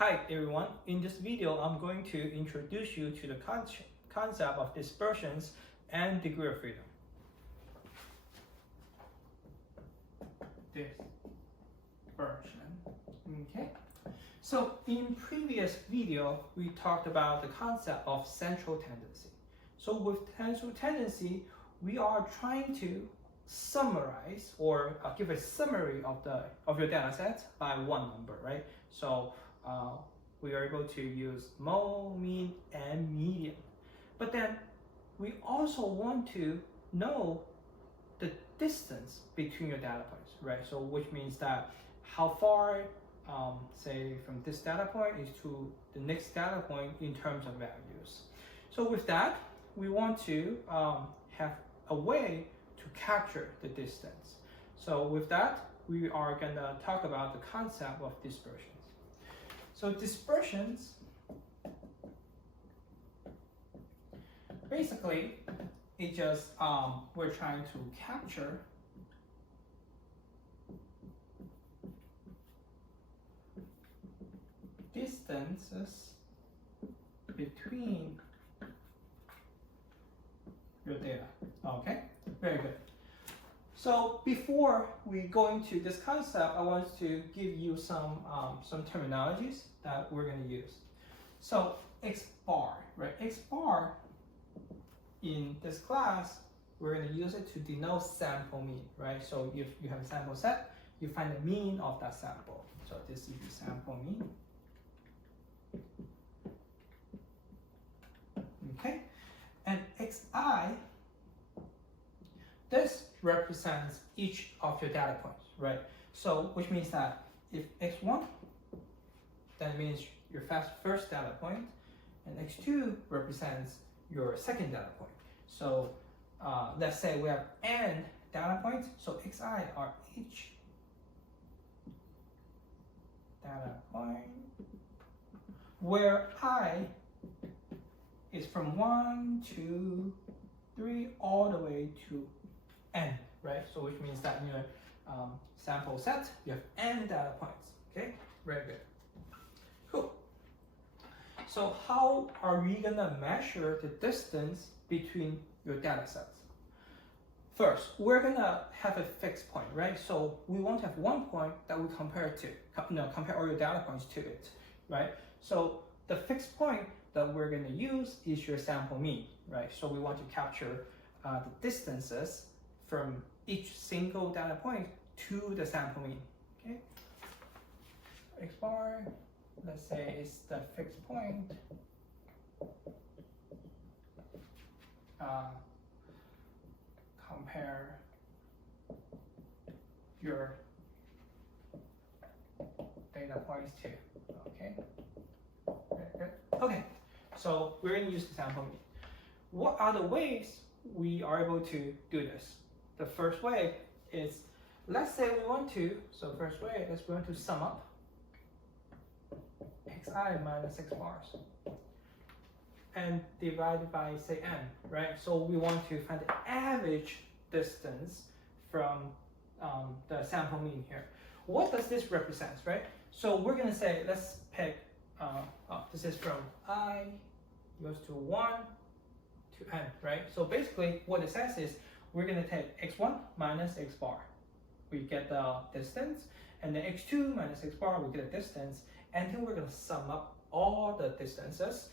Hi everyone, in this video I'm going to introduce you to the concept of dispersions and degree of freedom. Dispersion. Okay. So in previous video we talked about the concept of central tendency. So with central tendency we are trying to summarize or give a summary of your data set by one number, right? So we are able to use mode, mean, and median. But then we also want to know the distance between your data points, right? So which means that how far, say from this data point is to the next data point in terms of values. So with that, we want to have a way to capture the distance. So with that, we are gonna talk about the concept of dispersions. So dispersions, basically, it just, we're trying to capture distances between your data. Okay, very good. So before we go into this concept, I want to give you some terminologies that we're going to use. So X bar, right? X bar in this class, we're going to use it to denote sample mean, right? So if you have a sample set, you find the mean of that sample. So this is the sample mean. Okay, and Xi, this represents each of your data points, right? So which means that if X1, then it means your first data point, and X2 represents your second data point. So let's say we have n data points, so Xi are each data point, where I is from 1, 2, 3, all the way to n, right? So which means that in your sample set, you have n data points, okay? Very good. Cool. So how are we gonna measure the distance between your data sets? First, we're gonna have a fixed point, right? So we want to have one point that we compare to, compare all your data points to it, right? So the fixed point that we're gonna use is your sample mean, right? So we want to capture the distances from each single data point to the sample mean, okay? X bar, let's say it's the fixed point. Compare your data points to, okay? Very good. Okay, so we're going to use the sample mean. What are the ways we are able to do this? The first way is, let's say we want to, so first way is we want to sum up Xi minus X bars and divide by, say, n, right? So we want to find the average distance from the sample mean here. What does this represent, right? So we're going to say, let's pick, this is from I goes to 1 to n, right? So basically what it says is we're going to take x1 minus x bar. We get the distance, and then x2 minus x bar, we get the distance, and then we're going to sum up all the distances,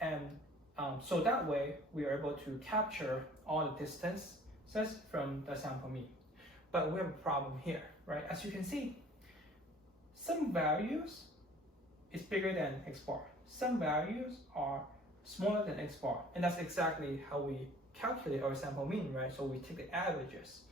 and so that way we are able to capture all the distances from the sample mean. But we have a problem here, right? As you can see, some values is bigger than x bar. Some values are smaller than x bar, and that's exactly how we calculate our sample mean, right? So we take the averages,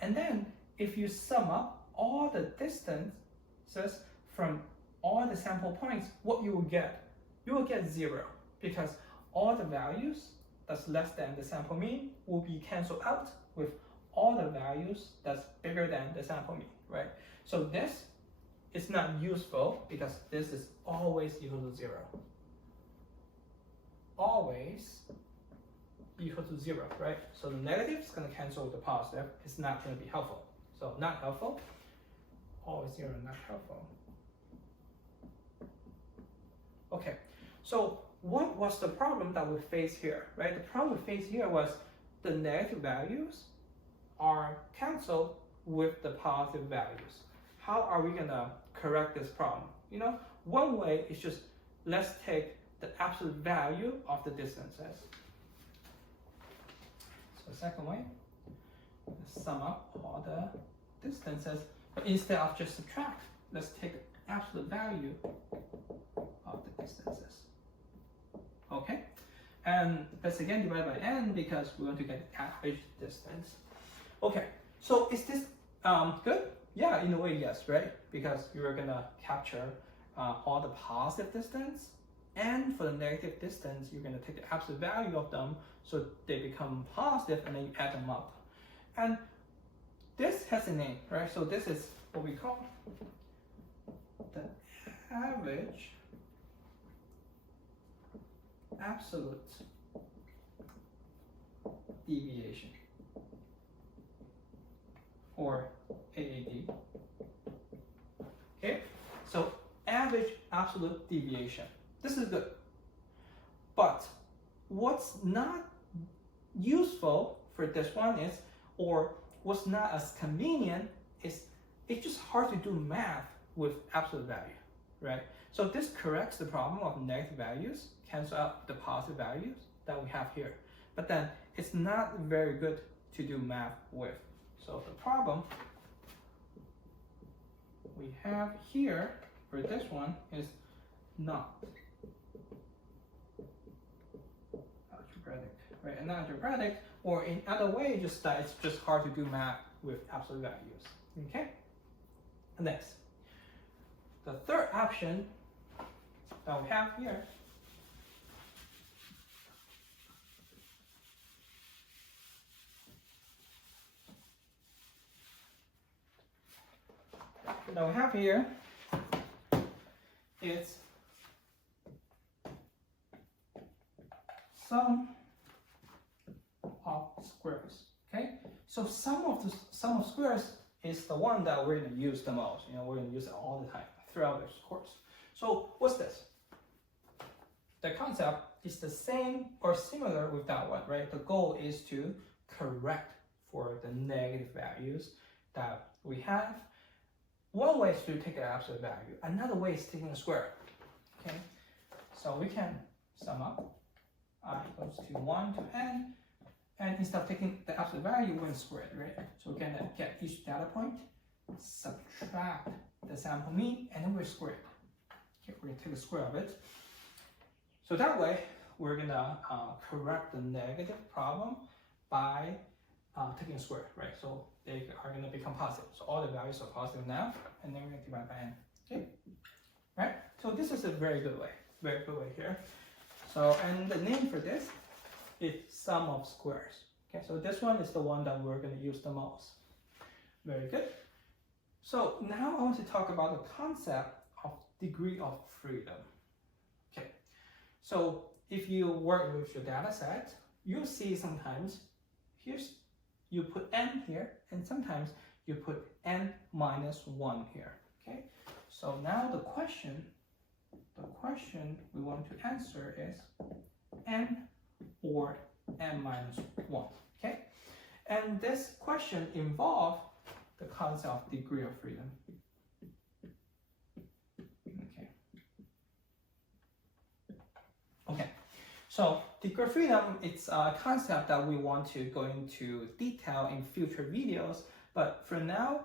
and then if you sum up all the distances from all the sample points, what you will get? You will get 0, because all the values that's less than the sample mean will be canceled out with all the values that's bigger than the sample mean, right? So this is not useful because this is always equal to 0. Always equal to 0, right? So the negative is going to cancel with the positive. It's not going to be helpful. So not helpful. Always 0, not helpful. Okay, so what was the problem that we faced here, right? The problem we faced here was the negative values are canceled with the positive values. How are we gonna correct this problem? You know, one way is just let's take the absolute value of the distances. So second way, let's sum up all the distances, but instead of just subtract, let's take the absolute value of the distances. Okay, and let's again divide by n because we want to get the average distance. Okay, so is this good? Yeah, in a way, yes, right? Because you're gonna capture all the positive distance, and for the negative distance, you're gonna take the absolute value of them, so they become positive, and then you add them up. And this has a name, right? So this is what we call the average absolute deviation, or AAD. Okay, so average absolute deviation. This is good. But what's not useful for this one is, or what's not as convenient is, it's just hard to do math with absolute value, right? So this corrects the problem of negative values, cancel out the positive values that we have here. But then it's not very good to do math with. So the problem we have here for this one is not algebraic, right? And not algebraic, or in other way, just that it's just hard to do math with absolute values. Okay. Next, the third option that we have here is sum of squares. Okay, so sum of squares is the one that we're going to use the most. You know, we're going to use it all the time throughout this course. So what's this? The concept is the same or similar with that one, right? The goal is to correct for the negative values that we have. One way is to take the absolute value. Another way is taking a square. Okay, so we can sum up I equals to 1 to n, and instead of taking the absolute value, we're going to square it, right? So we're going to get each data point, subtract the sample mean, and then we're square it. Okay, we're going to take a square of it. So that way, we're going to correct the negative problem by taking a square, right? So they are going to become positive. So all the values are positive now, and then we're going to divide by n. Okay, right? So this is a very good way here. So, and the name for this is sum of squares. Okay, so this one is the one that we're going to use the most. Very good. So now I want to talk about the concept of degree of freedom. Okay, so if you work with your data set, you'll see sometimes you put n here, and sometimes you put n minus 1 here. Okay, so now the question we want to answer is n or n minus 1. Okay, and this question involves the concept of degree of freedom. Okay, so degree of freedom, it's a concept that we want to go into detail in future videos, but for now,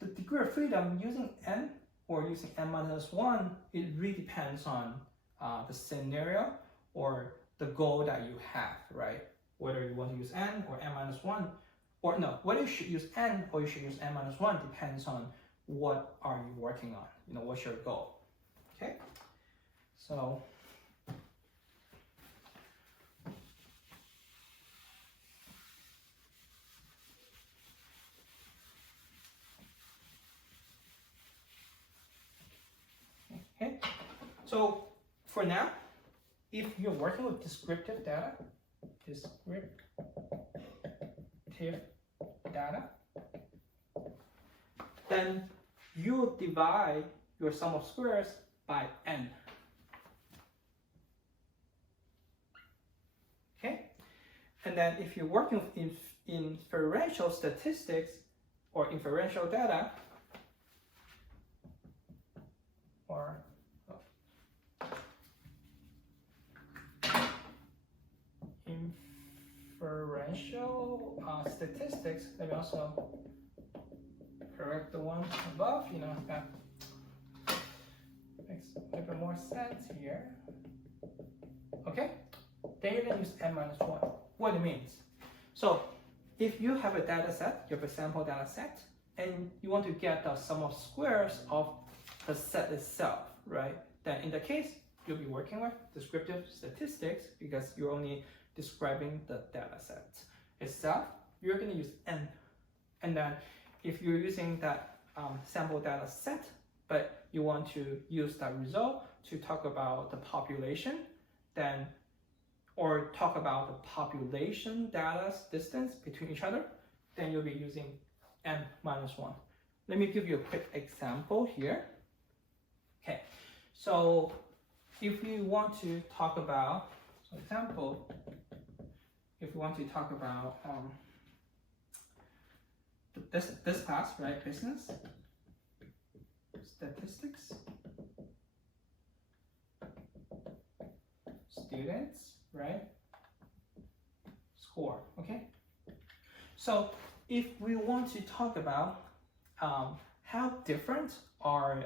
the degree of freedom using n or using n minus 1, it really depends on the scenario or the goal that you have, right? Whether you want to use n or n minus 1, or no, whether you should use n or you should use n minus 1 depends on what are you working on, you know, what's your goal. Okay, so okay, so for now, if you're working with descriptive data, then you divide your sum of squares by n. then if you're working with inferential statistics or inferential data, or inferential statistics, let me also correct the one above, that makes a little bit more sense here. Okay, then you're going to use n-1. What it means. So if you have a data set, you have a sample data set, and you want to get the sum of squares of the set itself, right? Then in the case, you'll be working with descriptive statistics because you're only describing the data set itself. You're going to use n. And then if you're using that sample data set, but you want to use that result to talk about the population, then or talk about the population data's distance between each other, then you'll be using n-1. Let me give you a quick example here. Okay, so if you want to talk about, for example, if you want to talk about this class, right, business, statistics, students, right, score, okay? So if we want to talk about how different are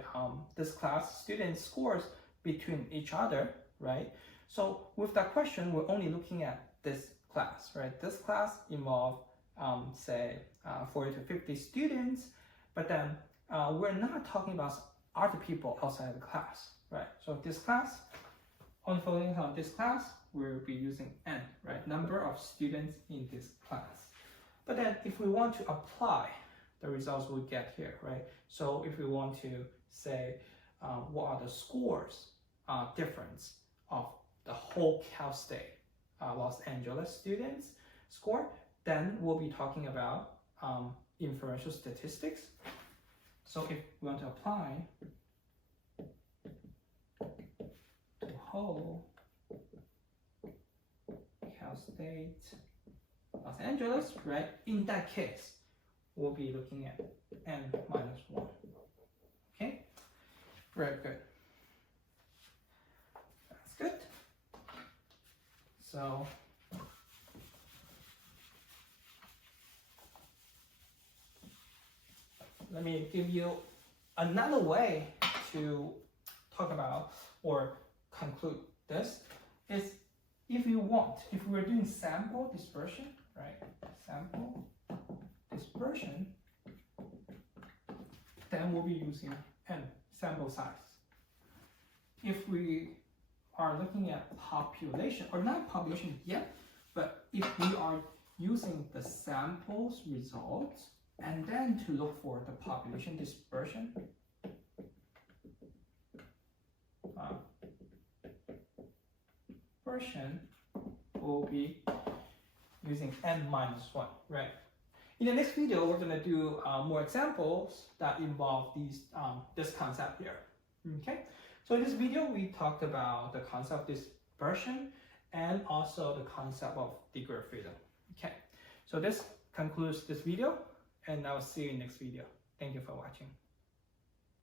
this class student scores between each other, right? So with that question, we're only looking at this class, right? This class involves say 40 to 50 students, but then we're not talking about other people outside the class, right? So this class, on focusing on this class, we'll be using n, right? Number of students in this class. But then if we want to apply the results we get here, right? So if we want to say what are the scores difference of the whole Cal State Los Angeles students score, then we'll be talking about inferential statistics. So if we want to apply the whole Cal State Los Angeles, right? In that case, we'll be looking at n-1. Okay, very good. That's good. So let me give you another way to talk about or conclude this is if you want, if we're doing sample dispersion, right? Sample dispersion, then we'll be using n, sample size. If we are looking at population, or not population yet, but if we are using the samples results and then to look for the population dispersion, will be using n-1, right? In the next video, we're going to do more examples that involve these this concept here. Okay, so in this video, we talked about the concept of dispersion and also the concept of degree of freedom. Okay, so this concludes this video, and I'll see you in the next video. Thank you for watching.